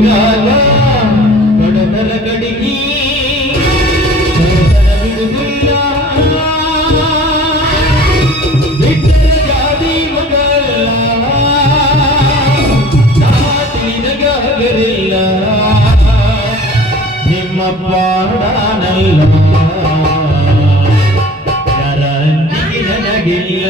ಹೋಗಾಗ ಬಡದರ ಕಡಿಗಿ ಬಿಡುವುದಿಲ್ಲ ಬಿಟ್ಟರ ಗಾಡಿ ಮಗಲ್ಲ ತಿಳಿದಗಾಗರಿಲ್ಲ ನಿಮ್ಮ ಪಾಡನಲ್ಲ ಯಾರ ನನಗಿಲ್ಲ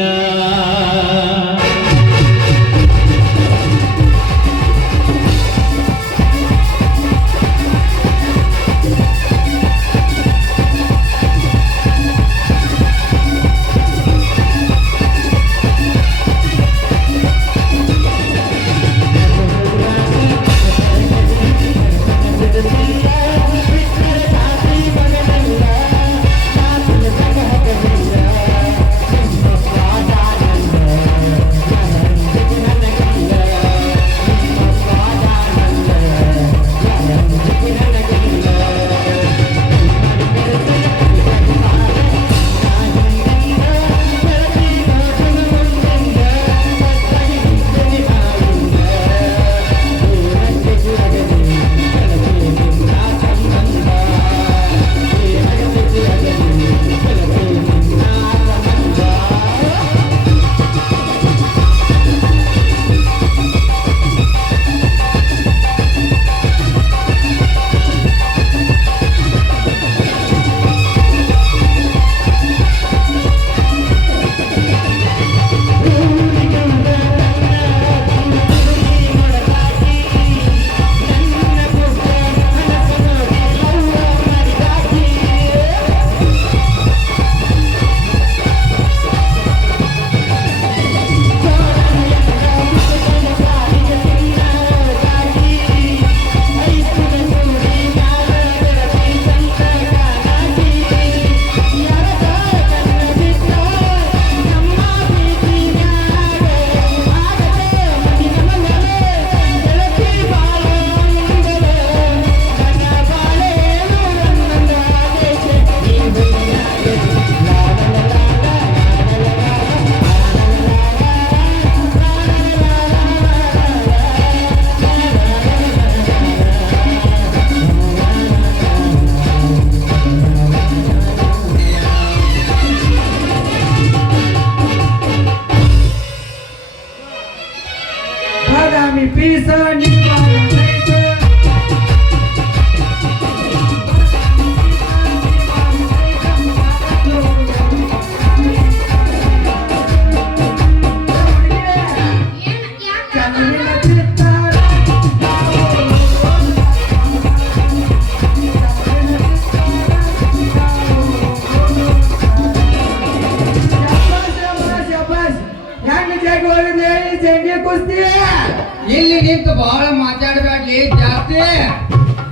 ಇಲ್ಲಿ ನಿಂತು ಬಹಳ ಮಾತಾಡಬೇಡ್ಲಿ ಜಾಸ್ತಿ.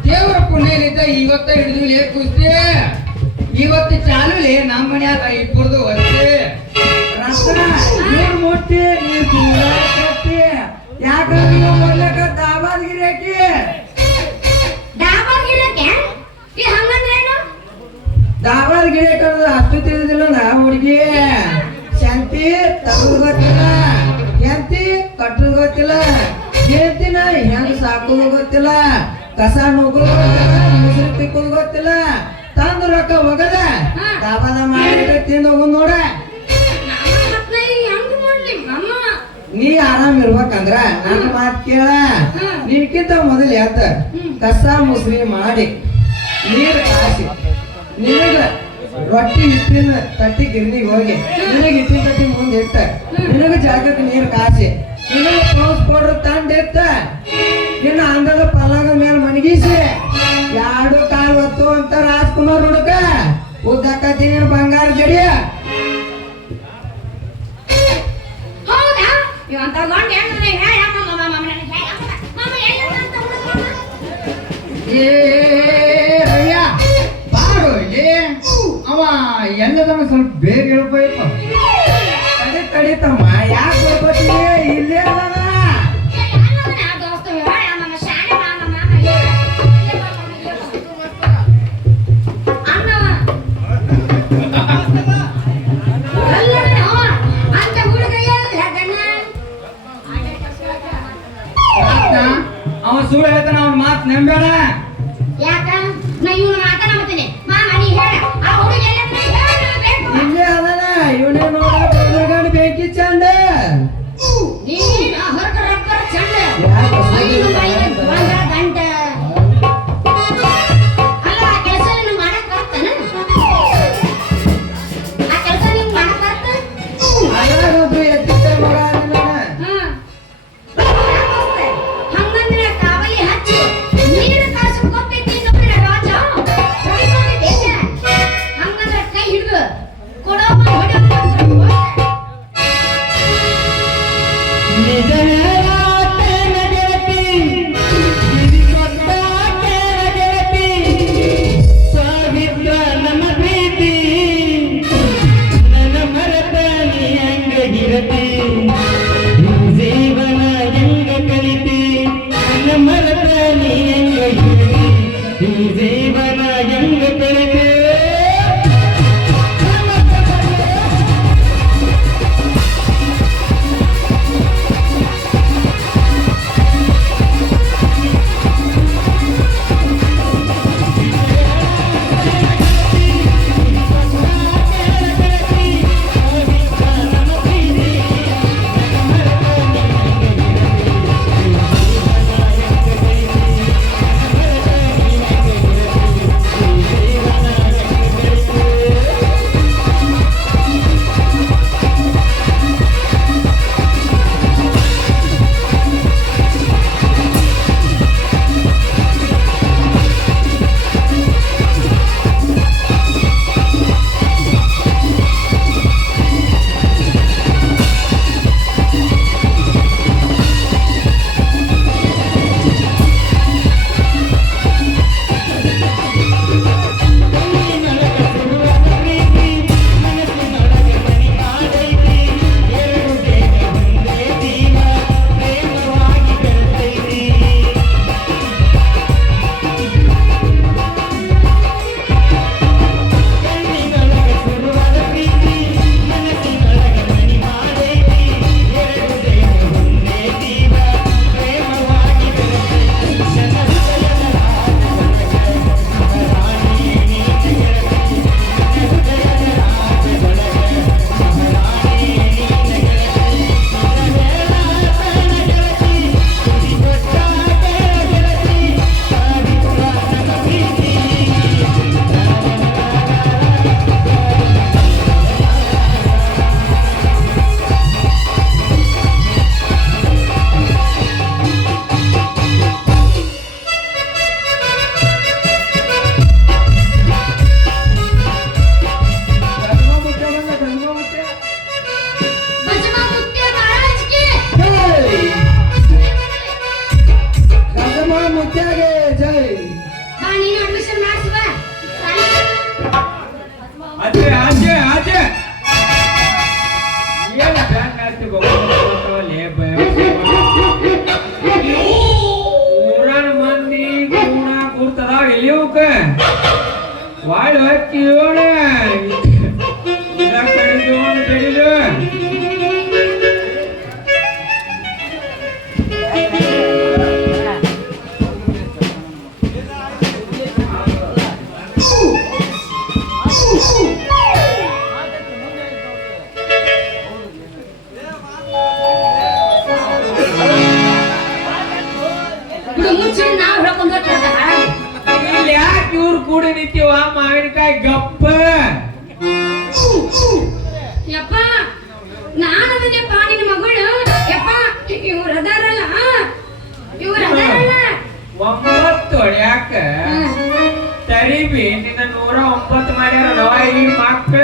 ದೇವರ ಪುಣ್ಯಲಿದ್ದ ಇವತ್ತ ಹಿಡಿದು ಕುಸ್ತಿ. ಇವತ್ತು ಚಾಲುಲಿ ನಮ್ಮ ಮನ್ಯಾಗ ಇಬ್ಬರದು ಒತ್ತಿ ಮುಟ್ಟಿ ಯಾಕಂದ್ರೆ ಮೊದ್ಲಕ ದಾಬಾದ್ಗಿರಿ ಹಾಕಿ ದಾಬಾದ್ ಗಿಡ ಅಷ್ಟು ತಿಳಿದಿಲ್ಲ ನಾ ಹುಡುಗಿ ಶಾಂತಿ ತಗದು ಗೊತ್ತಿಲ್ಲ ಹೆಂಡತಿ ಕಟ್ಟದು ಗೊತ್ತಿಲ್ಲ ಹೇಳ್ತಿನ ಹೆಂಗ್ ಸಾಕೋದು ಗೊತ್ತಿಲ್ಲ ಕಸ ನುಗ್ಗೋದು ಗೊತ್ತಿಲ್ಲ ಮುಸುರು ತಿಕ್ಕೋದು ಗೊತ್ತಿಲ್ಲ ತಂದು ರೊಕ್ಕ ಹೋಗದ ದಾಬಾದ ಮಾಡಿ ತಿಂದು ಹೋಗೋದು ನೋಡ. ನೀ ಆರಾಮ್ ಇರ್ಬೇಕಂದ್ರ ನನ್ನ ಮಾತು ಕೇಳ. ನಿನ್ಕಿಂತ ಮೊದಲು ಯಾತ ಕಸ ಮುಸ್ರಿ ಮಾಡಿ ನೀರು ಕಾಸಿ ನಿನಗ ರೊಟ್ಟಿ ಹಿಟ್ಟಿನ ತಟ್ಟಿ ಗಿರ್ನಿಗೆ ಹೋಗಿ ನಿನಗೆ ಹಿಟ್ಟಿನ ತಟ್ಟಿ ಮುಂದೆ ಇಟ್ಟ ನಿನಗ ಜಾಗಕ್ಕೆ ನೀರು ಕಾಸಿ ನಿನಗೆ ಪೌಸ್ ಪೌಡ್ರ್ ತಂಡ ಇಟ್ಟ ನಿನ್ನ ಅಂದದ ಪಲ್ಲಾಗ ಮೇಲೆ ಮಣಗಿಸಿ ಎರಡು ಕಾಲು ಹೊತ್ತು ಅಂತ ರಾಜ್ಕುಮಾರ್ ಹುಡುಕ ಉದ್ದಕ್ಕತ್ತಿ ನೀನು ಬಂಗಾರ ಜಡಿ. ಬಾರು ಅವ ಎಲ್ಲದನ್ನ ಸ್ವಲ್ಪ ಬೇಗ ಹೇಳ್ಬೇಕು. ತಡಿತಮ್ಮ ಯಾಕೆ ಬರ್ತೀನಿ ಇಲ್ಲೇ ಅವ ಸುಳ್ಳು ಹೇಳ್ತಾನ ಅವ್ನ ಮಾತ್ ನಂಬೇಡ. ಯಾಕ ನಾ ಇವನು ಮಾತನಾಡ್ತೀನಿ ಮಾಮ ನೀ ಹೇಳ ಆ ಹುಡುಗಿ ಎಲ್ಲಂದ್ರೆ ಹೇಳ ಬೇಕು ಇಲ್ಲೇ ಅದನ ಇವನೇ ನೋಡ ಬೆಳಗಡೆ ಬೇಕಿ ಚಂಡ ನೀನ್ ಹೊರಗ ರಬ್ಬರ್ ಚಂಡ ಯಾಕೆ ಐದು ಐದು ಒಂದ ಗಂಟ ಅಲ್ಲ ಆ ಕೆಲಸ ನೀನು ಮಾಡಕ್ ಬರ್ತಾನ ಆ ಕೆಲಸ ನೀನ್ ಮಾಡಕ್ ಬರ್ತ ಅಯ್ಯಾರು ಎತ್ತಿದ್ದ ಮಗ ಅದನ್ನ ಹಂಗಂದ್ರೆ ಕಾವಲಿ ಹಚ್ಚಿ ನೀರು ಕಾಸು ಕೊಟ್ಟೈತಿ ನೋಡಿರ ರಾಜ ಹೊಡಿಕೊಂಡಿ ದೇಶ ಹಂಗಂದ್ರೆ ಕೈ ಹಿಡಿದು ಕೊಡೋಮ ಹೊಡೆಯೋಮ ನಿಜ ಹೇಳಾತೇನ ಗೆಳತಿ, ಕಿವಿಗೊಟ್ಟಾತೇನ ಗೆಳತಿ, ಸಾವಿದ್ರ ನನ್ನ ಪ್ರೀತಿ, ನನ್ನ ಮರೆತ ನೀ ಹೆಂಗ ಗಿರತಿ, ಈ ಜೀವನ ಹೆಂಗ ಕಲಿತಿ, ನನ್ನ ಮರೆತ ನೀ ಹೆಂಗ ಗಿರತಿ, ಈ ಜೀವನ ಹೆಂಗ ಕಲಿತಿ. ಬಜಮಾ ಮುತ್ಯ ಮಹಾರಾಜ್ ಕಿ ಕಸಮ ಮುತ್ಯಾಗೆ ಜೈ ಬಾ ನೀನು ಅಡ್ಮಿಷನ್ ಮಾಡಿಸುವ ಆಚೆ ಆಚೆ ಆಚೆ ಏನು ಬ್ಯಾಂಕ್ ಆಸ್ತಿ ಗೊತ್ತಾಗಲೇ ಊರಾನ ಮಂದಿ ಕೂಣ ಕೂರ್ತದ ಎಲ್ಲಿಯೋಕ ವಾಳ್ ಹಕ್ಕಿ ಓಣ ಇದ ಕಡಿದು ಓಣ ಕಡಿದು ಬಿಡು ಮುಚ್ಚಿ ನಾವು ಹೇಳ್ಕೊಂಡು ಹೋಗ್ತಾರೆ ಇಲ್ಲಿ ಯಾಕೆ ಇವ್ರು ಕೂಡಿ ನಿಂತೀವ ಮಾವಿನಕಾಯಿ ಗಪ್ಪ ಯಪ್ಪ ನಾನು ಅದನ್ನೆಪ್ಪ ನಿನ್ನ ಮಗಳು ಯಪ್ಪ ಇವ್ರು ಅದಾರಲ್ಲ ಒಂಬತ್ತು ಹೊಡ್ಯಾಕ ತರಿಬಿ ನಿನ್ನ 109 ಮಾಡ್ಯಾರ ನವ ಈ ಮಕ್ಕಳ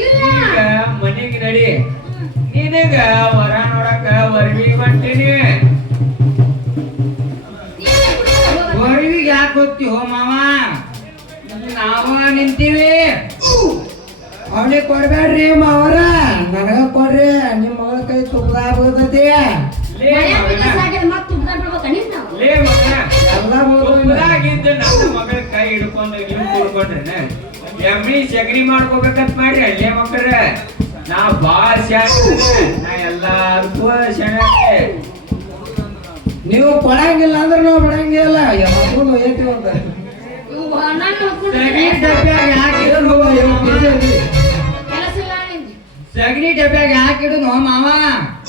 ಇಲ್ಲ ಈಗ ಮನಿಗೆ ನಡಿ ನಿನಗ ವರ ನೋಡಕ ವರ್ವಿ ಹೊಂಟೀನಿ ವರ್ವಿಗೆ ಯಾಕೆ ಹೋಗ್ತೀವೋ ಮಾವ ನಾವ ನಿಂತೀವಿ ಅವನಿಗೆ ಕೊಡ್ಬೇಡ್ರಿ ಮಾವರ ನನಗ ಕೊಡ್ರಿ ನಿಮ್ಮ ಮಗಳ ಕೈ ತುಪ್ಪದಾಗ ಬೀಳ್ತೈತಿ ಲೇ ಮಗನ, ಮತ್ತೆ ತುಪ್ಪ ಬಿಡ್ಬೇಕ ನೀವು ಲೇ ಮಗನ, ಎಲ್ಲ ಮುಗ್ದೋಯ್ತು. ತುಪ್ಪದಾಗಿದ್ದ ನನ್ನ ಮಗಳ ಕೈ ಹಿಡ್ಕೊಂಡು ನೀವು ಕೂಡ್ಕೊಂಡ್ರೆ ಎಮ್ಮಿ ಸಗಣಿ ಮಾಡ್ಕೋಬೇಕಂತ ಮಾಡ್ರಿ ಅಲ್ಲೇ ಮಕ್ಕಳ ನಾ ಬಾಳ ಶಾಣೆ ನಾ ಎಲ್ಲಾರ್ಗೂ ಶಾಣೆ ನೀವು ಕೊಡಂಗಿಲ್ಲ ಅಂದ್ರೆ ನಾವು ಬಿಡಂಗಿಲ್ಲ ಯಾವಾಗ ಏನ್ತೀವಿ ಅಂತ ಇವ್ವ, ನನ್ನ ಮಕ್ಕಳು ಸಗಣಿ ಡಬ್ಬ್ಯಾಗ ಹಾಕಿಡು ಕೆಲಸ ಇಲ್ಲ ನಿಂದು. ಸಗಣಿ ಡಬ್ಬ್ಯಾಗ ಹಾಕಿಡುನು ಮಾವ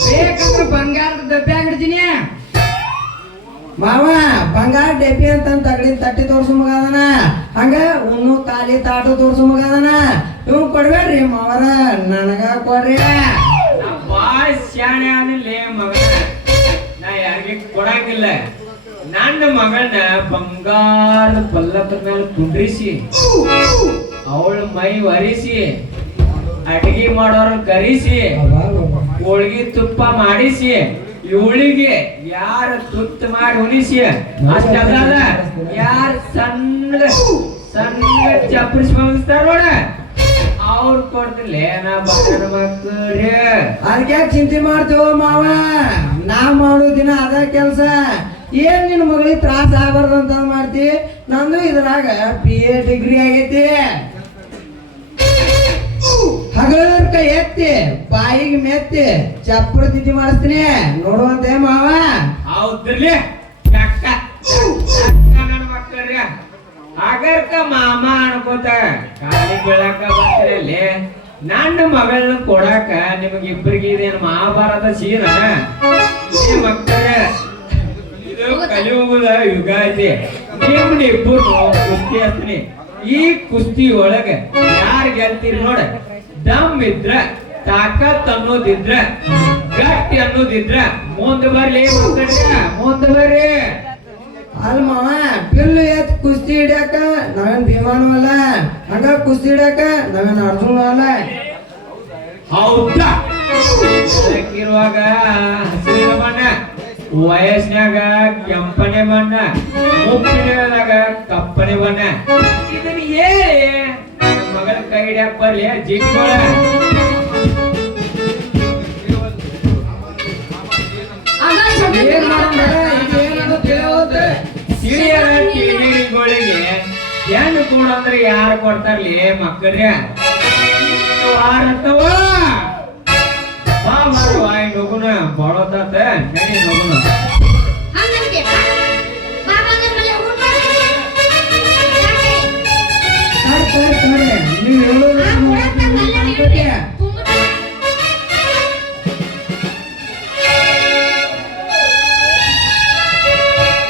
ಬೇಕಂದ್ರೆ ಬಂಗಾರದ ಡಬ್ಬ್ಯಾಗ ಇಡ್ತೀನಿ ಮಾವ ಬಂಗಾರ ಡೆಪಿ ಅಂತ ತಗಡಿನ ತಟ್ಟಿ ತೋರ್ಸು ಮಗ ಅದನ ಹಂಗ ಉಣ್ಣು ಖಾಲಿ ತಾಟು ತೋರ್ಸು ಮಗ ಅದನ ಇವ್ ಕೊಡ್ಬೇಡ್ರಿ ಮಾವರ ನನಗ ಕೊಡ್ರಿ ಬಾಳ ಶಾಣೆ ಆದಿಲ್ಲೇ ಮಗ ನಾ ಯಾರಿಗೆ ಕೊಡಂಗಿಲ್ಲ ನನ್ನ ಮಗನ ಬಂಗಾರದ ಪಲ್ಲಕ್ಕದ ಮೇಲೆ ಕುಂಡ್ರಿಸಿ ಅವಳ ಮೈ ಒರೆಸಿ ಅಡಿಗೆ ಮಾಡೋರ ಕರಿಸಿ ಹೋಳ್ಗಿ ತುಪ್ಪ ಮಾಡಿಸಿ ಇವಳಿಗೆ ಯಾರ ತುತ್ತ ಮಾಡಿ ಉಣಿಸಿ ಅಷ್ಟಲ್ಲ ಯಾರ ಸಣ್ಣ ಸಣ್ಣ ಚಪ್ಪರಿಸಿ ಮಗಿಸ್ತಾರ ನೋಡ ಅವ್ರು ಕೊಡ್ತಿಲ್ಲ ನಾ ಬಣ್ಣ ಮಕ್ಕಳ್ರಿ ಅದಕ್ಕೆ ಚಿಂತೆ ಮಾಡ್ತೀವ ಮಾವ ನಾ ಮಾಡೋ ದಿನ ಅದ ಕೆಲ್ಸ ಏನ್ ನಿನ್ ಮಗಳಿಗೆ ತ್ರಾಸ ಆಗಬಾರ್ದು ಅಂತ ಮಾಡ್ತಿ ನಂದು ಇದ್ರಾಗ BA ಡಿಗ್ರಿ ಆಗೈತಿ ಹಗಲರ್ಕ ಎತ್ತಿ ಬಾಯಿಗೆ ಮೆತ್ತಿ ಚಪ್ಪರ ತಿಥಿ ಮಾಡಿಸ್ತೀನಿ ನೋಡುವಂತೆ ಮಾವ ಹೌದ್ರಲಿ ನನ್ನ ಮಕ್ಕಳ್ರಿ ಆಗರ್ಕ ಮಾಮ ಅನ್ಕೋತ ಖಾಲಿ ಬೀಳಕ ಬರ್ತಿರಲ್ಲಿ ನನ್ನ ಮಗಳನ್ನ ಕೊಡಾಕ ನಿಮಗಿಬ್ಬರಿಗೆ ಇದೇನು ಮಹಾಭಾರತ ಸೀನ ಮಕ್ಕಳೇ ಇದು ಕಲಿಯುಗದ ಯುಗ ಐತಿ ನಿಮ್ಮಿಬ್ಬರು ಕುಸ್ತಿ ಹಚ್ತೀನಿ ಈ ಕುಸ್ತಿ ಒಳಗ ಯಾರು ಗೆಲ್ತೀರಿ ನೋಡ ದಮ್ ಇದ್ರ ತಾಕತ್ ಅನ್ನೋದಿದ್ರ ಗಟ್ಟಿ ಅನ್ನೋದಿದ್ರ ಮುಂದೆ ಬರ್ಲಿ ಮುಂದೆ ಬರ್ರಿ ಅಲ್ ಮಾವ ಬಿಲ್ಲು ಎತ್ ಕುಸ್ತಿ ಹಿಡ್ಯಾಕ ನಾವೇನ್ ಭೀಮಾನು ಅಲ್ಲ ಹಂಗ ಕುಸ್ತಿ ಹಿಡ್ಯಾಕ ನಾವೇನ್ ಅರ್ಜುನ ಅಲ್ಲ ಹೌದಾ ಇರುವಾಗ ಹಸಿರಿನ ಬಣ್ಣ ವಯಸ್ಸಿನಾಗ ಕೆಂಪನೆ ಬಣ್ಣ ಮುಪ್ಪಿನಾಗ ಕಪ್ಪನೆ ಬಣ್ಣ ಇದನ್ನ ಹೇಳಿ ನನ್ನ ಮಗಳ ಕೈ ಹಿಡ್ಯಾಕ ಬರ್ಲಿ ಜಿಟ್ಗಳ ಆಗ ಶಬ್ದ ಏನ್ ಮಾಡಂದ್ರ ಇದೇನದು ತಿಳಿಯೋದು ಹಿರಿಯರ ಟಿವಿಗಳಿಗೆ ಹೆಣ್ಣು ಕೂಡ ಅಂದ್ರೆ ಯಾರು ಕೊಡ್ತಾರ್ಲಿ ಮಕ್ಕಳ್ರೆ ವಾರತ್ತವ ಬಾ ಮಾಡುವ ನುಗುನ ಬಡೋದಾತ ನಡಿ ನುಗುನ ಹಂಗಂತೆ ಬಾಬಾ ನನ್ನ ಮನೆ ಊಟ ಮಾಡಿ. ಯಾಕೆ? ನೀವು ಹೇಳೋ